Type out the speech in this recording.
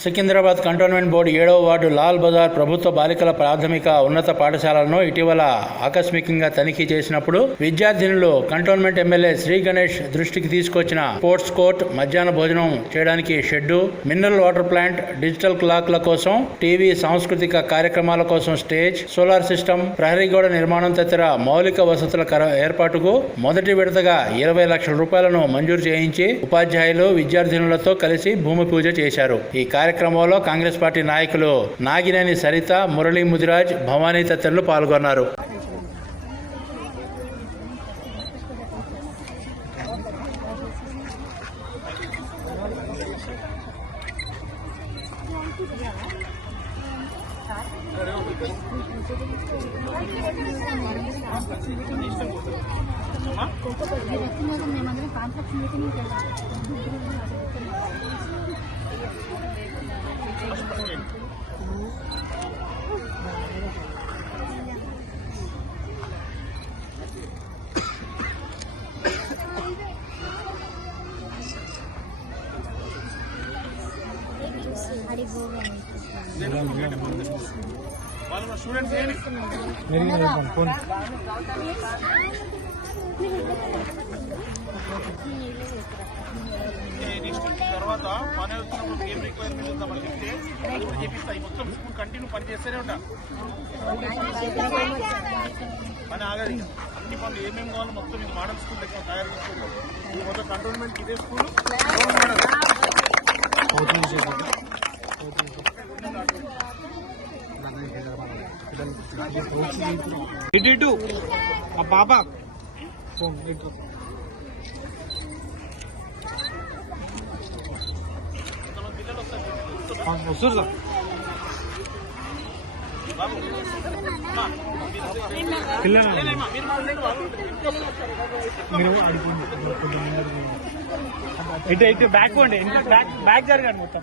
Secunderabad cantonment board ఏడవ ward Lal Bazar ప్రభుత్వ బాలికల ప్రాథమిక ఉన్నత పాఠశాలను ఇటీవల ఆకస్మికంగా తనిఖీ చేసినప్పుడు విద్యార్థినులు కంటోన్మెంట్ ఎమ్మెల్యే శ్రీ గణేష్ దృష్టికి తీసుకొచ్చిన స్పోర్ట్స్ కోర్ట్ మధ్యాహ్న భోజనం చేయడానికి shed mineral water plant digital క్లాక్ల కోసం టీవీ సాంస్కృతిక కార్యక్రమాల కోసం స్టేజ్ సోలార్ సిస్టమ్ ప్రహరీ గోడ నిర్మాణం తదితర మౌలిక వసతుల కర- ఏర్పాటుకు మొదటి విడతగా ఇరవై లక్షల రూపాయలను మంజూరు చేయించి ఉపాధ్యాయులు విద్యార్థినులతో కలిసి భూమి పూజ చేశారు. ఈ కార్య కార్యక్రమంలో కాంగ్రెస్ పార్టీ నాయకులు నాగినేని సరిత మురళీ ముదిరాజ్ భవానీ తదితరులు పాల్గొన్నారు. మేమందరం కాంట్రాక్ట్ మీటింగ్కి వెళ్ళాం తర్వాత పని వచ్చినప్పుడు ఏం రిక్వైర్మెంట్ ఉందో మనకి చెప్తే ఇప్పుడు చేపిస్తా ఈ మొత్తం స్కూల్ కంటిన్యూ పని చేస్తూనే ఉంటా. పని ఆగదు. అన్ని పనులు ఏమేమి కావాలో మొత్తం ఇది మోడల్ స్కూల్ లెక్క తయారు చేసుకుంటాం ఈ మొత్తం కంటోన్మెంట్ ఇదే స్కూల్ ఇటు ఇటు మా బాబా. ఇటు వస్తుంది ఇటు ఇటు బ్యాక్ పోండి బ్యాక్ బ్యాక్ జరగండి మొత్తం